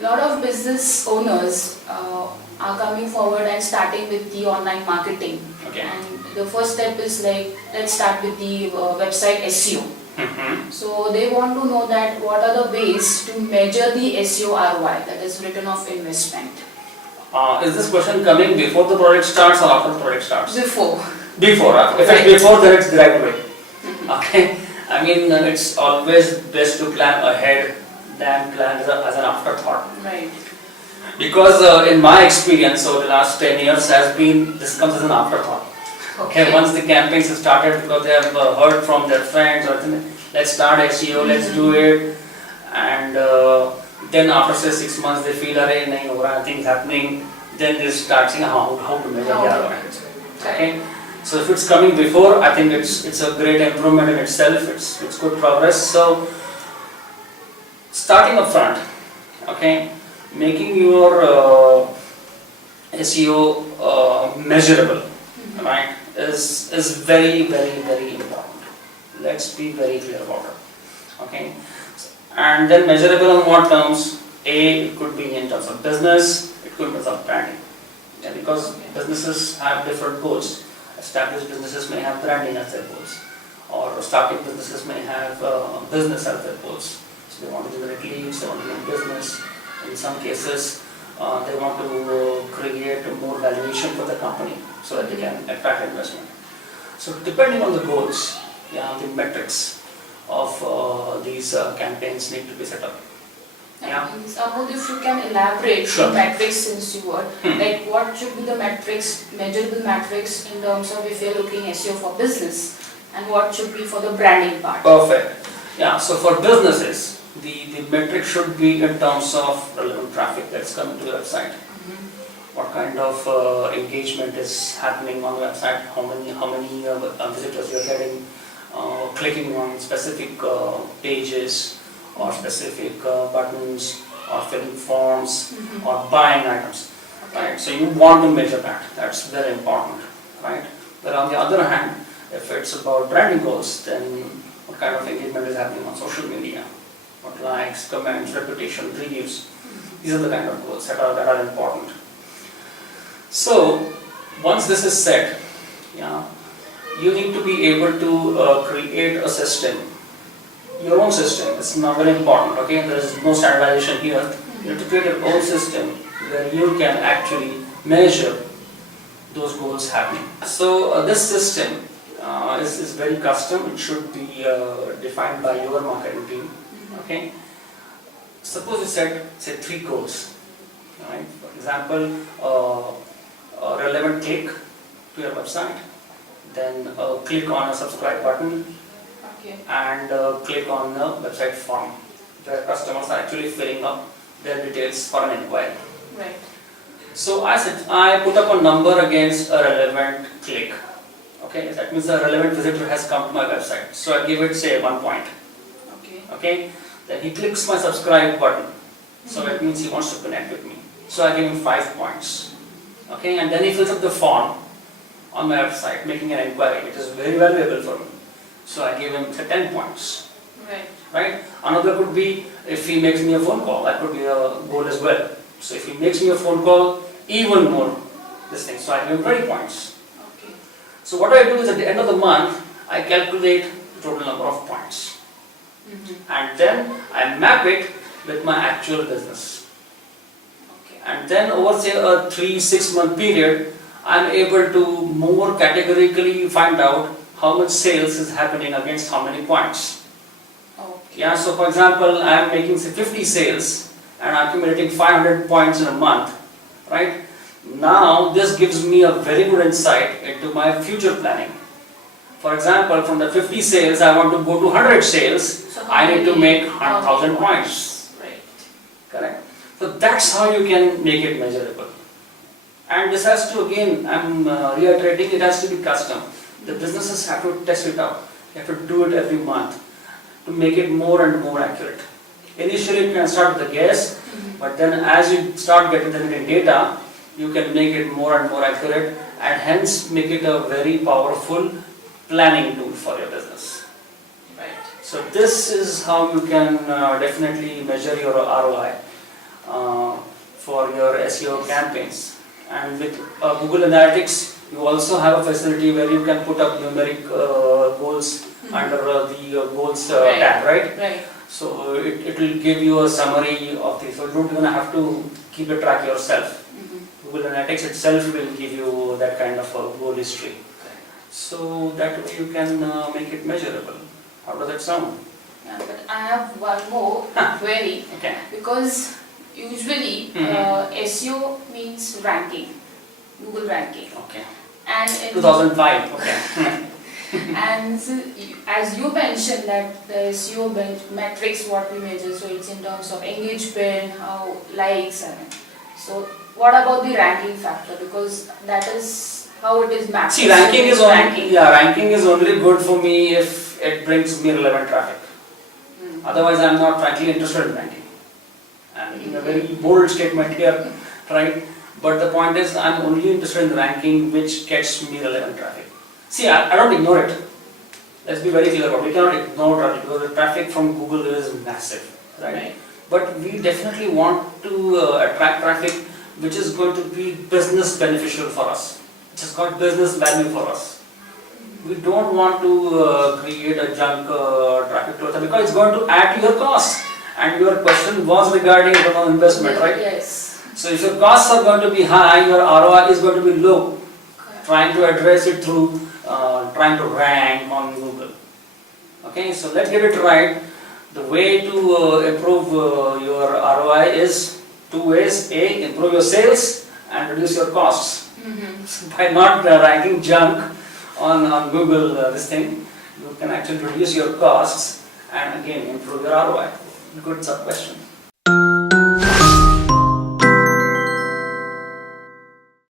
A lot of business owners are coming forward and starting with the online marketing. Okay. And the first step is like, let's start with the website SEO. So they want to know that what are the ways to measure the SEO ROI, that is return of investment. Is this question coming before the project starts or after the project starts? Before. Before. If Right. it's before, then it's the right way. Okay. I mean, it's always best to plan ahead than plan as an afterthought. Right. Because in my experience over the last 10 years has been, this comes as an afterthought. Okay, once the campaigns have started because they have heard from their friends or let's start SEO, let's do it, and then after say 6 months they feel nothing is happening, then they start saying how to measure the ROI. Okay, so if it's coming before, I think it's a great improvement in itself. It's good progress. So starting up front, okay, making your SEO measurable, right, is very, very, very important. Let's be very clear about it. Okay, and then measurable on what terms? It could be in terms of business, it could be in terms of branding. Yeah, because businesses have different goals. Established businesses may have branding as their goals, or starting businesses may have business as their goals. So they want to generate leads, they want to do business. In some cases, they want to create more valuation for the company so that they can attract investment. So depending on the goals, the metrics of these campaigns need to be set up. Yeah. Amod, if you can elaborate Sure. the metrics since you were, like what should be the metrics, measurable metrics in terms of if you're looking SEO for business, and what should be for the branding part? Perfect. Yeah, so for businesses, the metric should be in terms of relevant traffic that's coming to the website. What kind of engagement is happening on the website, how many visitors you're getting, clicking on specific pages or specific buttons or filling forms or buying items. Right? So you want to measure that. That's very important. Right? But on the other hand, if it's about branding goals, then what kind of engagement is happening on social media? What likes, comments, reputation, reviews? These are the kind of goals that are important. So once this is set, you need to be able to create a system, your own system. It's not very important. Okay, there is no standardization here. You have to create your own system where you can actually measure those goals happening. So this system is very custom. It should be defined by your marketing team. Okay. Suppose you set say 3 goals. Right. For example, a relevant click to your website, then click on a subscribe button, and click on the website form where customers are actually filling up their details for an inquiry. Right. So I put up a number against a relevant click. Okay, that means a relevant visitor has come to my website. So I give it say 1 point. Okay. Then he clicks my subscribe button. So that means he wants to connect with me. So I give him 5 points. Okay, and then he fills up the form on my website, making an inquiry, which is very valuable for me. So I give him say 10 points. Right? Another could be if he makes me a phone call. That could be a goal as well. So if he makes me a phone call, even more this thing. So I give him 20 points. So what I do is at the end of the month, I calculate the total number of points. And then I map it with my actual business. And then over say a 3-6 month period, I'm able to more categorically find out how much sales is happening against how many points. Yeah, so for example, I am making say 50 sales and accumulating 500 points in a month, right? Now this gives me a very good insight into my future planning. For example, from the 50 sales, I want to go to 100 sales. So I need to make 1,000 points. Right. Correct. So that's how you can make it measurable. And this has to, again, I'm reiterating, it has to be custom. The businesses have to test it out. They have to do it every month to make it more and more accurate. Initially, you can start with a guess, but then as you start getting the data, you can make it more and more accurate, and hence make it a very powerful planning tool for your business. Right. So this is how you can definitely measure your ROI. SEO campaigns. And with Google Analytics, you also have a facility where you can put up numeric goals under the goals tab, right? Right. So it will give you a summary of this. So you don't even have to keep a track yourself. Google Analytics itself will give you that kind of a goal history. So that way you can make it measurable. How does that sound? Yeah, but I have one more query. Okay. Because usually SEO means ranking, Google ranking. Okay. And in 2005. Okay. and so as you mentioned that the SEO metrics what we measure, so it's in terms of engagement, how likes, I mean. So what about the ranking factor? Because that is how it is mapped. See, ranking is only good for me if it brings me relevant traffic. Otherwise, I am not frankly interested in ranking. I'm making a very bold statement here, right? But the point is, I'm only interested in ranking which gets me relevant traffic. See, I don't ignore it. Let's be very clear about it. We cannot ignore traffic because the traffic from Google is massive, right? But we definitely want to attract traffic which is going to be business beneficial for us, which has got business value for us. We don't want to create a junk traffic to us because it's going to add to your costs. And your question was regarding return on investment, right? Yes. So if your costs are going to be high, your ROI is going to be low. Trying to address it through trying to rank on Google. Okay, so let's get it right. The way to improve your ROI is two ways. A, improve your sales and reduce your costs. By not ranking junk on Google this thing, you can actually reduce your costs and again improve your ROI. Good sub question.